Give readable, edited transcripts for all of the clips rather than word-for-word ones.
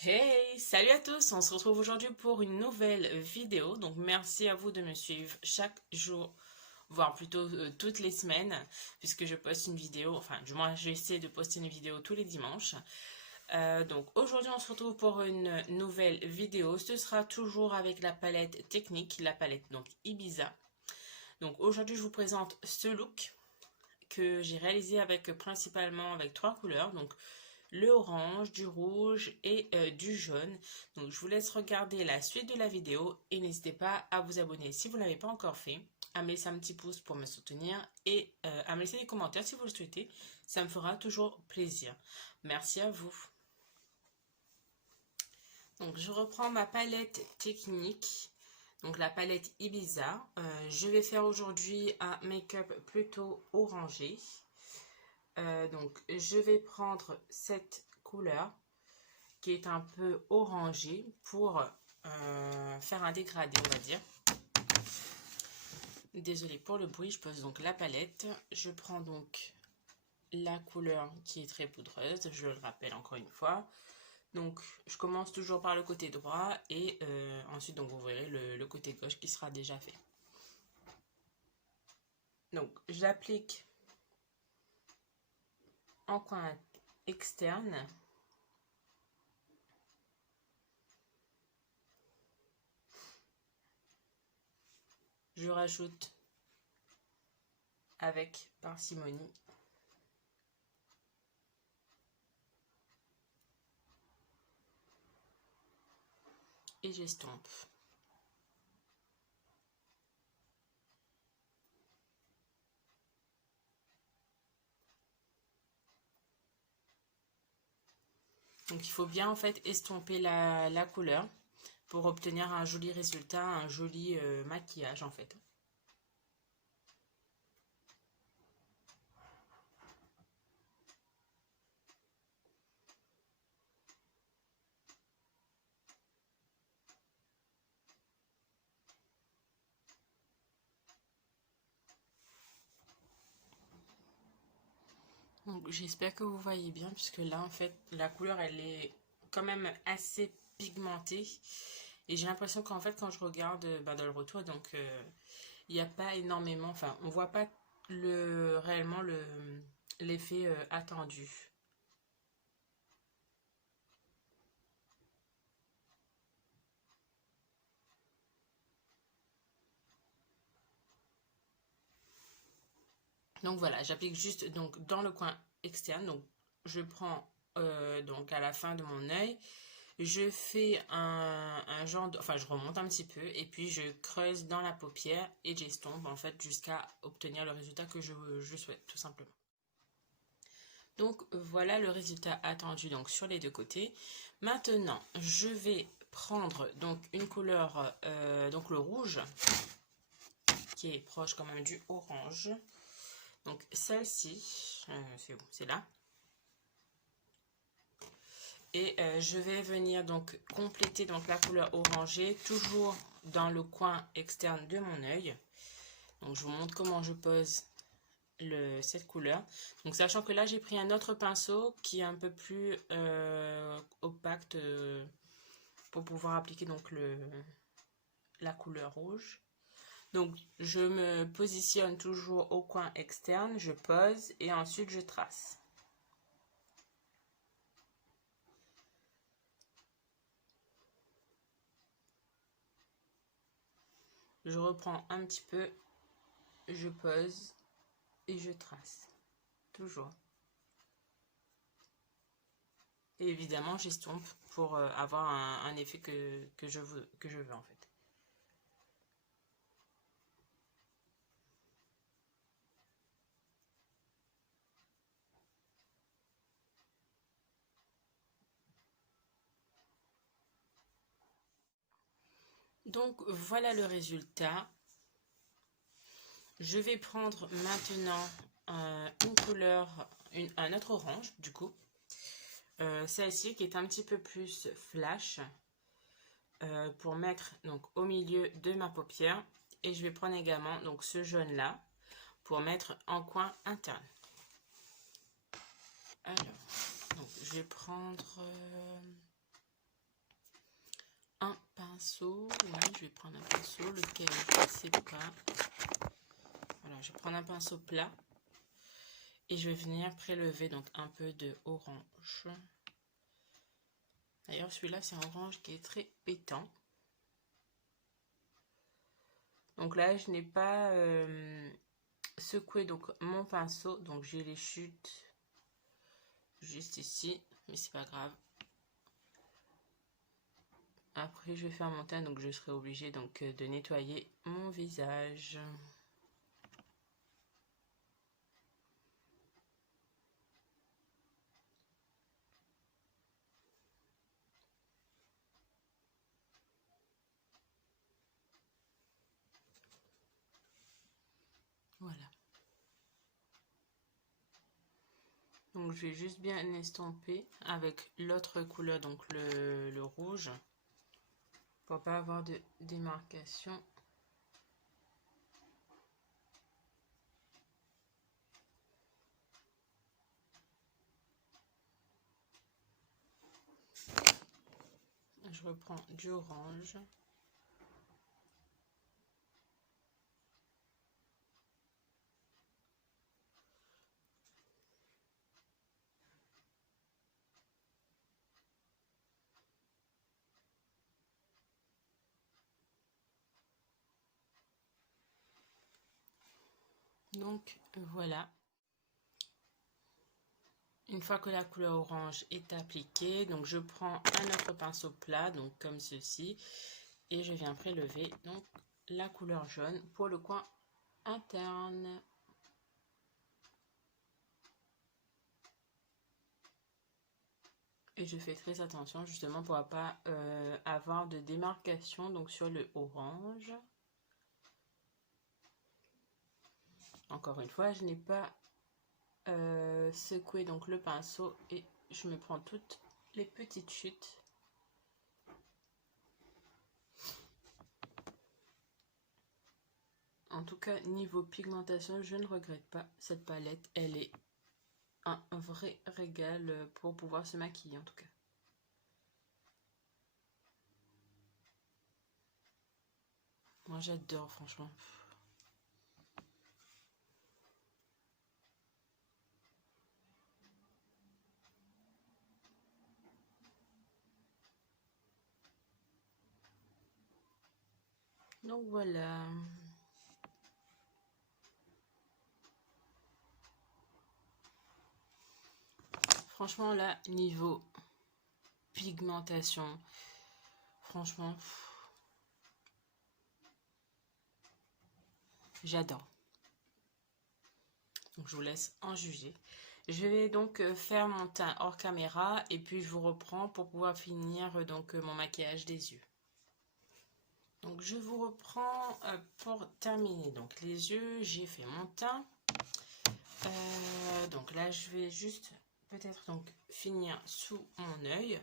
Hey, salut à tous, on se retrouve aujourd'hui pour une nouvelle vidéo. Donc merci à vous de me suivre chaque jour, voire plutôt toutes les semaines, puisque je poste une vidéo, enfin du moins j'essaie de poster une vidéo tous les dimanches. Donc aujourd'hui on se retrouve pour une nouvelle vidéo. Ce sera toujours avec la palette technique, la palette donc Ibiza. Donc aujourd'hui je vous présente ce look que j'ai réalisé avec principalement avec trois couleurs. Donc le orange, du rouge et du jaune. Donc je vous laisse regarder la suite de la vidéo et n'hésitez pas à vous abonner si vous ne l'avez pas encore fait, à me laisser un petit pouce pour me soutenir et à me laisser des commentaires si vous le souhaitez. Ça me fera toujours plaisir. Merci à vous. Donc je reprends ma palette technique. Donc la palette Ibiza. Je vais faire aujourd'hui un make-up plutôt orangé. Donc je vais prendre cette couleur qui est un peu orangé pour faire un dégradé, on va dire. Désolée pour le bruit, je pose donc la palette. Je prends donc la couleur qui est très poudreuse, je le rappelle encore une fois. Donc je commence toujours par le côté droit et ensuite donc vous verrez le côté gauche qui sera déjà fait. Donc j'applique en coin externe. Je rajoute avec parcimonie. Et j'estompe. Donc il faut bien en fait estomper la couleur pour obtenir un joli résultat, un joli maquillage en fait. Donc j'espère que vous voyez bien puisque là en fait la couleur elle est quand même assez pigmentée et j'ai l'impression qu'en fait quand je regarde dans le retour donc il n'y a pas énormément, enfin on voit pas réellement l'effet attendu. Donc voilà, j'applique juste donc dans le coin externe. Donc je prends donc à la fin de mon œil, je fais un genre enfin je remonte un petit peu et puis je creuse dans la paupière et j'estompe en fait jusqu'à obtenir le résultat que je souhaite tout simplement. Donc voilà le résultat attendu donc sur les deux côtés. Maintenant je vais prendre donc une couleur donc le rouge qui est proche quand même du orange. Donc celle-ci, c'est où? C'est là. Et je vais venir donc compléter donc la couleur orangée, toujours dans le coin externe de mon œil. Donc je vous montre comment je pose cette couleur. Donc sachant que là j'ai pris un autre pinceau qui est un peu plus opaque pour pouvoir appliquer donc la couleur rouge. Donc je me positionne toujours au coin externe, je pose et ensuite je trace. Je reprends un petit peu, je pose et je trace. Toujours. Et évidemment, j'estompe pour avoir un effet que je veux en fait. Donc voilà le résultat. Je vais prendre maintenant une couleur, un autre orange du coup. Celle-ci qui est un petit peu plus flash pour mettre donc au milieu de ma paupière. Et je vais prendre également donc ce jaune là pour mettre en coin interne. Alors, donc je vais prendre pinceau. Ouais, je vais prendre un pinceau, lequel je ne sais pas. Voilà, je vais prendre un pinceau plat. Et je vais venir prélever donc un peu de orange. D'ailleurs, celui-là, c'est un orange qui est très pétant. Donc là, je n'ai pas secoué donc mon pinceau. Donc j'ai les chutes juste ici, mais c'est pas grave. Après, je vais faire mon teint, donc je serai obligée donc de nettoyer mon visage. Voilà. Donc je vais juste bien estomper avec l'autre couleur, donc le rouge, pour pas avoir de démarcation. Je reprends du orange. Donc voilà. Une fois que la couleur orange est appliquée, donc je prends un autre pinceau plat, donc comme ceci, et je viens prélever donc la couleur jaune pour le coin interne. Et je fais très attention justement pour ne pas avoir de démarcation donc sur le orange. Encore une fois, je n'ai pas secoué donc le pinceau et je me prends toutes les petites chutes. En tout cas, niveau pigmentation, je ne regrette pas cette palette. Elle est un vrai régal pour pouvoir se maquiller en tout cas. Moi j'adore franchement. Donc voilà. Franchement là, niveau pigmentation, franchement, j'adore. Donc je vous laisse en juger. Je vais donc faire mon teint hors caméra et puis je vous reprends pour pouvoir finir donc mon maquillage des yeux. Donc je vous reprends pour terminer donc les yeux. J'ai fait mon teint. Donc là je vais juste peut-être donc finir sous mon œil.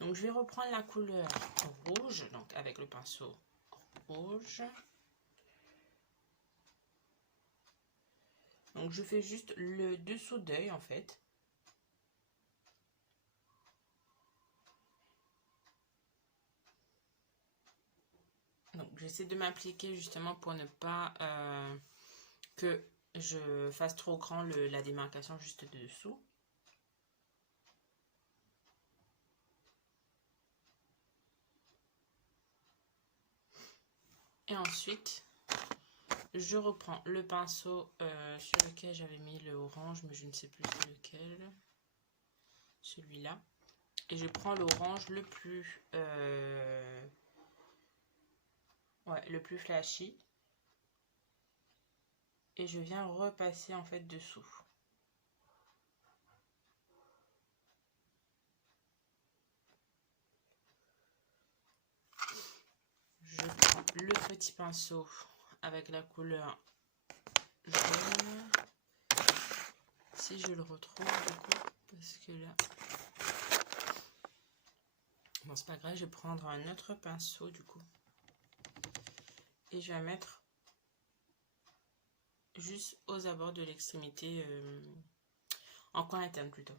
Donc je vais reprendre la couleur rouge, donc avec le pinceau rouge. Donc je fais juste le dessous d'œil en fait. Donc j'essaie de m'appliquer justement pour ne pas que je fasse trop grand la démarcation juste dessous. Et ensuite, je reprends le pinceau sur lequel j'avais mis le orange, mais je ne sais plus c'est lequel. Celui-là. Et je prends l'orange le plus le plus flashy. Et je viens repasser en fait dessous. Je prends le petit pinceau avec la couleur jaune. Si je le retrouve du coup, parce que là... Bon, c'est pas grave, je vais prendre un autre pinceau du coup. Et je vais mettre juste aux abords de l'extrémité, en coin interne plutôt.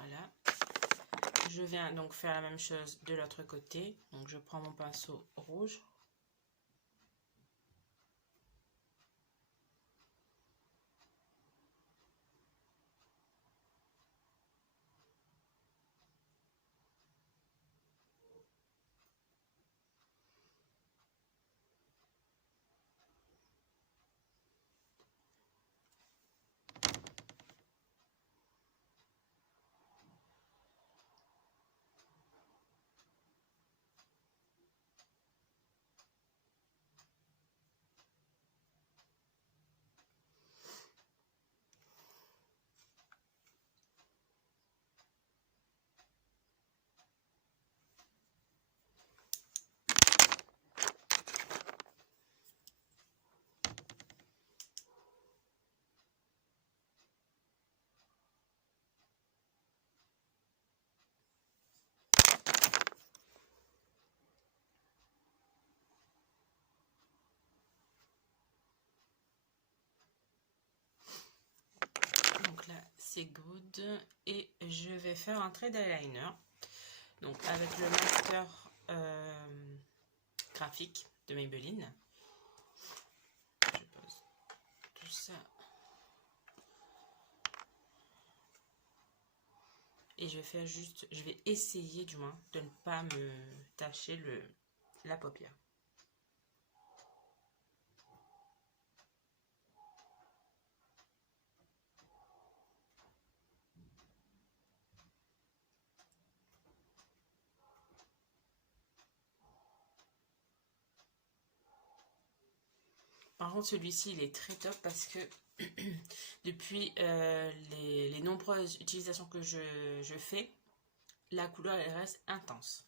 Voilà. Je viens donc faire la même chose de l'autre côté. Donc je prends mon pinceau rouge. Donc là, c'est good. Et je vais faire un trait d'eyeliner. Donc avec le master graphique de Maybelline. Je pose tout ça. Et je vais faire juste, je vais essayer du moins de ne pas me tacher la paupière. Par contre, celui-ci, il est très top parce que depuis les nombreuses utilisations que je fais, la couleur, elle reste intense.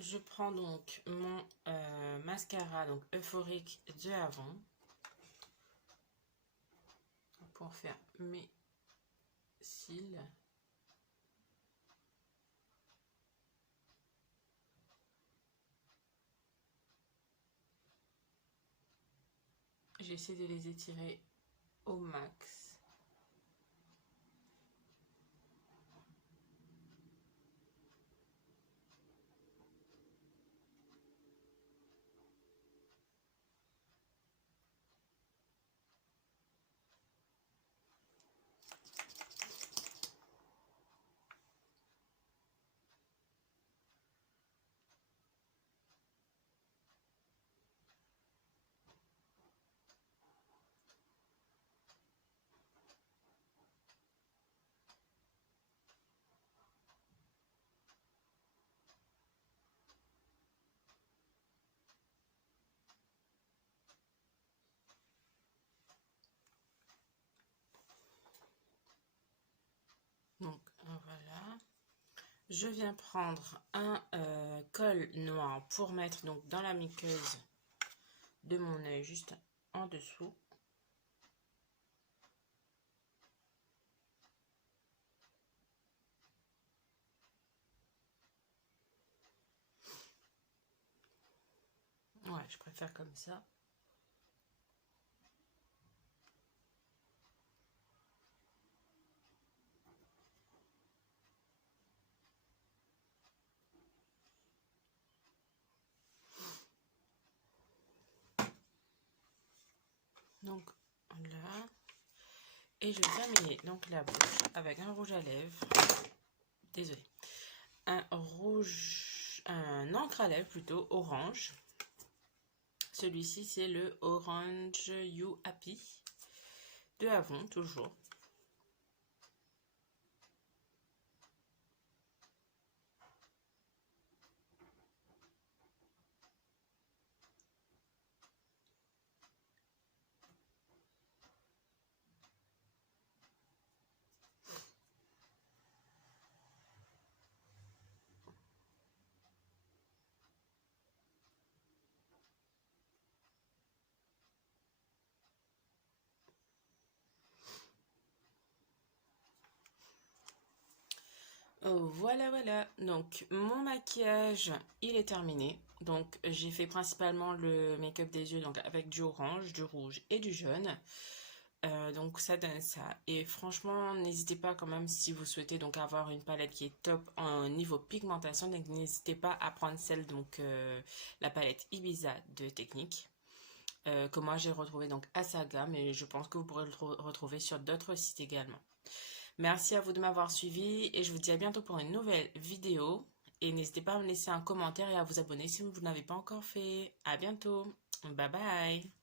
Je prends donc mon mascara donc euphorique de Avon pour faire mes cils. J'essaie de les étirer au max. Donc voilà. Je viens prendre un col noir pour mettre donc dans la muqueuse de mon œil juste en dessous. Ouais, je préfère comme ça. Donc là. Et je terminer donc la bouche avec un rouge à lèvres. Désolée. Un encre à lèvres plutôt orange. Celui-ci c'est le Orange You Happy de Avon toujours. Oh, voilà, voilà. Donc, mon maquillage, il est terminé. Donc, j'ai fait principalement le make-up des yeux, donc avec du orange, du rouge et du jaune. Donc, ça donne ça. Et franchement, n'hésitez pas quand même si vous souhaitez donc avoir une palette qui est top en niveau pigmentation. Donc, n'hésitez pas à prendre celle, donc la palette Ibiza de Technique. Que moi j'ai retrouvé donc à Saga, mais je pense que vous pourrez le retrouver sur d'autres sites également. Merci à vous de m'avoir suivi et je vous dis à bientôt pour une nouvelle vidéo. Et n'hésitez pas à me laisser un commentaire et à vous abonner si vous ne l'avez pas encore fait. À bientôt. Bye bye.